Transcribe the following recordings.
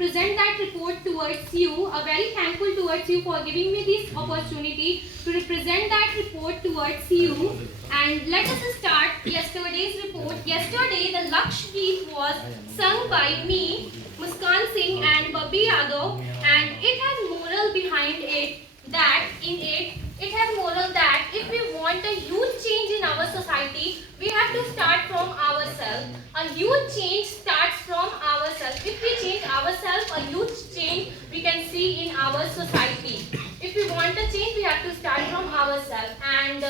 present that report towards you. Very thankful towards you for giving me this opportunity to represent that report towards you. And let us start yesterday's report. Yesterday, the Laksh Geet was sung by me, Muskan Singh and Babbi Yadav, and it has moral behind it that it has moral that if we want a huge change in our society, we have to start from ourselves. A huge change starts from ourselves. If we change ourselves, a huge change we can see in our society. If we want a change, we have to start from ourselves. And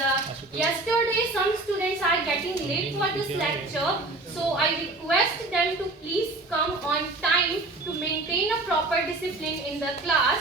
yesterday, some students are getting late for this lecture, so I request them to please come on time to maintain a proper discipline in the class.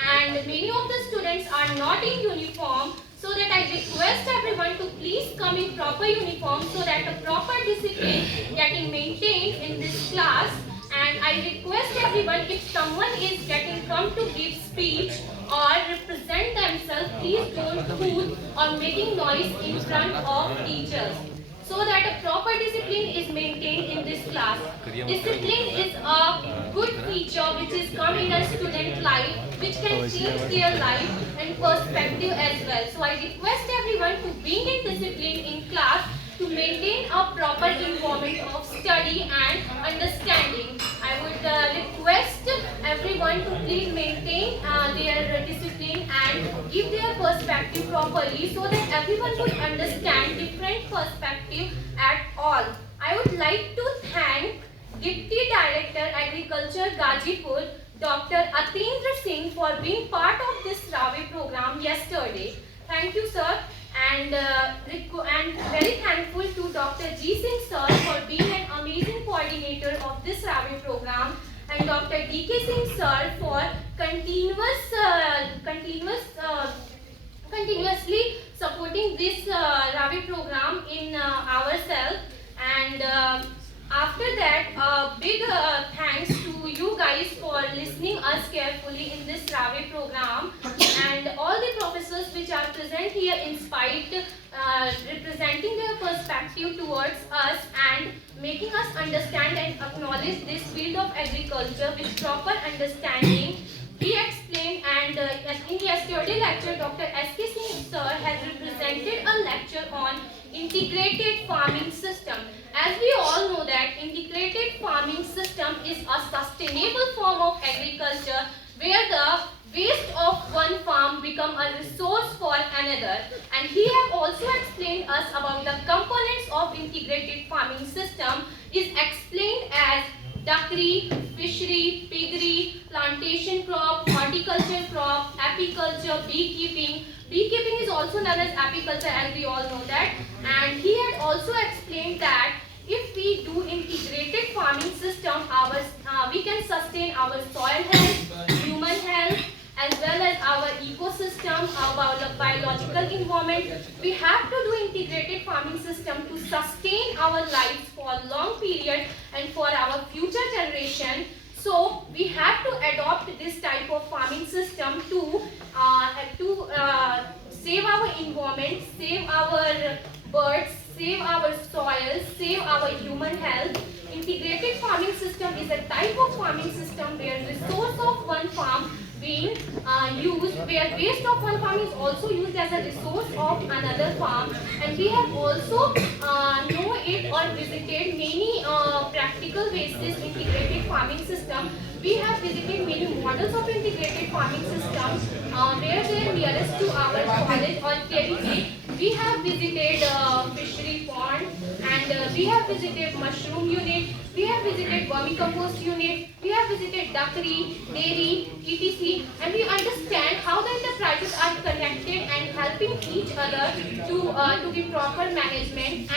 And many of the students are not in uniform, so that I request everyone to please come in proper uniform so that a proper discipline getting maintained in this class. And I request everyone, if someone is getting come to give speech or represent themselves, please don't hoot or making noise in front of teachers, so that a proper discipline is maintained in this class. Discipline is a good feature which is come in a student life, which can change their life and perspective as well. So I request everyone to bring in discipline in class to maintain a proper environment of study and understanding. I would request everyone to please maintain their discipline and give their perspective properly, so that everyone would understand different perspective at all. I would like to thank Deputy Director Agriculture Gazipur, Dr. Atendra Singh, for being part of this Ravi program yesterday. Thank you, sir. And very thankful to Dr. G. Singh sir for being an amazing coordinator of this Ravi program, and Dr. D.K. Singh sir for continuously supporting this Ravi program in ourselves. And after that, big thanks to you guys for listening us carefully in this Ravi program, and all the professors which are present here inspired, representing their perspective towards us and making us understand and acknowledge this field of agriculture with proper understanding. He explained, and in yesterday's lecture, Dr. S.K. Singh sir has represented a lecture on integrated farming system. As we all know that integrated farming system is a sustainable form of agriculture where the waste of one farm become a resource for another. And he have also explained us about the components of integrated farming system is explained as duckery, fishery, piggery, plantation crop, horticulture crop, apiculture, beekeeping. Beekeeping is also known as apiculture, as we all know that. And he had also explained that if we do integrated farming system, we can sustain our soil health, human health, as well as our ecosystem, our biological environment. We have to do integrated farming system to sustain our lives for a long period and for our future generation. So we have to adopt this type of farming system to save our environment, save our birds, save our soil, save our human health. Integrated farming system is a type of farming system where resource of one farm being used, where waste of one farm is also used as a resource of another farm. And we have also know it or visited many practical basis integrated farming system. We have visited many models of integrated farming system where they are nearest to our college or territory. We have visited fishery pond, and we have visited mushroom unit, we have visited vermicompost unit, we have visited duckery, dairy, etc. And we understand how the enterprises are connected and helping each other to the proper management.